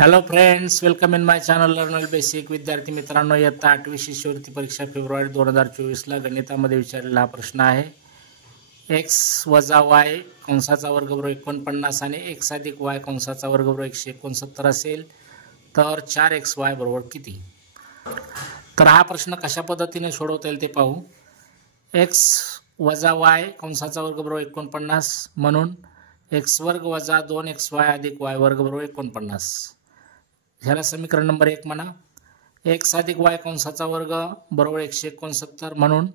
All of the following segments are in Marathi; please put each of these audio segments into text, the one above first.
Hello friends, welcome in my channel learner basic. विद्यार्थी मित्रांनो, इयत्ता 8वी शिष्यवृत्ती परीक्षा फेब्रुवारी 2024ला गणितामध्ये विचारलेला हा प्रश्न आहे. x वजा y कंसाचा वर्ग बरोबर 49 आणि x अधिक y कंसाचा वर्ग बरोबर 169 असेल तर 4xy बरोबर किती? तर हा प्रश्न कशा पद्धतीने सोडवता येईल ते पाहू. x वजा y कंसाचा वर्ग बरोबर 49 म्हणून x वर्ग वजा 2xy अधिक y वर्ग बरोबर 49. ह्याला समीकरण नंबर 1 म्हणा. x अधिक y कंसाचा वर्ग बरोबर 169 म्हणून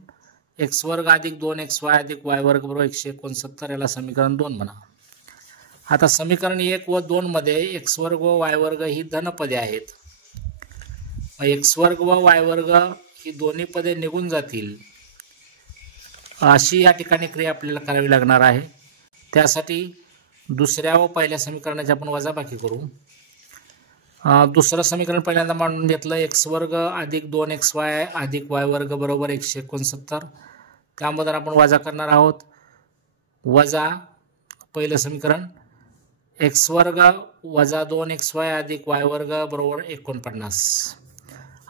x वर्ग अधिक 2xy अधिक y वर्ग बरोबर 169 याला समीकरण 2 म्हणा. आता समीकरण 1 व 2 मध्ये x वर्ग व y वर्ग ही धनपदे आहेत. x वर्ग व y वर्ग ही दोन्ही पदे निघून जातील अशी या ठिकाणी क्रिया आपल्याला करावी लागणार आहे. त्यासाठी दुसऱ्या व पहिल्या समीकरणाची आपण वजाबाकी करू. दुसरं समीकरण पहिल्यांदा मांडून घेतलं. x वर्ग अधिक 2xy अधिक y वर्ग बरोबर 169. त्यामध्ये आपण वजा करणार आहोत. वजा पहिलं समीकरण x वर्ग वजा 2xy अधिक y वर्ग बरोबर 49.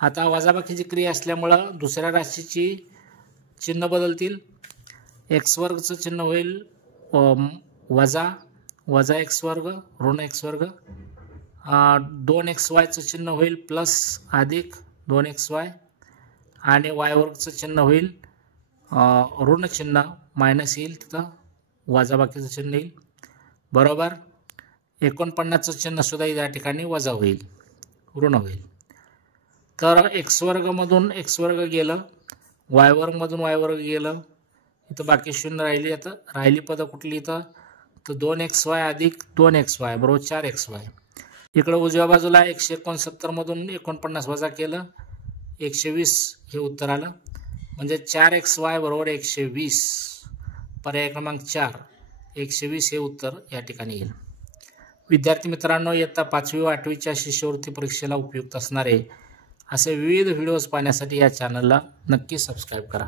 आता वजाबाकीची क्रिया असल्यामुळं दुसऱ्या राशीची चिन्ह बदलतील. x वर्गचं चिन्ह होईल वजा वजा x वर्ग ऋण x वर्ग. 2xyचं चिन्ह होईल प्लस अधिक 2xy आणि y वर्गचं चिन्ह होईल ऋण चिन्ह मायनस येईल, तिथं वजाबाकीचं चिन्ह येईल बरोबर. 49चं चिन्ह सुद्धा या ठिकाणी वजा होईल, ऋण होईल. तर x वर्गमधून x वर्ग गेलं, y वर्गमधून y वर्ग गेलं, इथं बाकी शून्य राहिली. आता राहिली पदं कुठली इथं तर 2xy अधिक 2xy बरोबर 4xy. इकडं उजव्या बाजूला 169 मधून 49 वजा केलं 120 हे उत्तर आलं. म्हणजे 4xy बरोबर 120. पर्याय क्रमांक 4 120 हे उत्तर या ठिकाणी येईल. विद्यार्थी मित्रांनो, इयत्ता 5वी व 8वीच्या शिष्यवृत्ती परीक्षेला उपयुक्त असणारे असे विविध व्हिडिओज पाहण्यासाठी या चॅनलला नक्की सबस्क्राईब करा.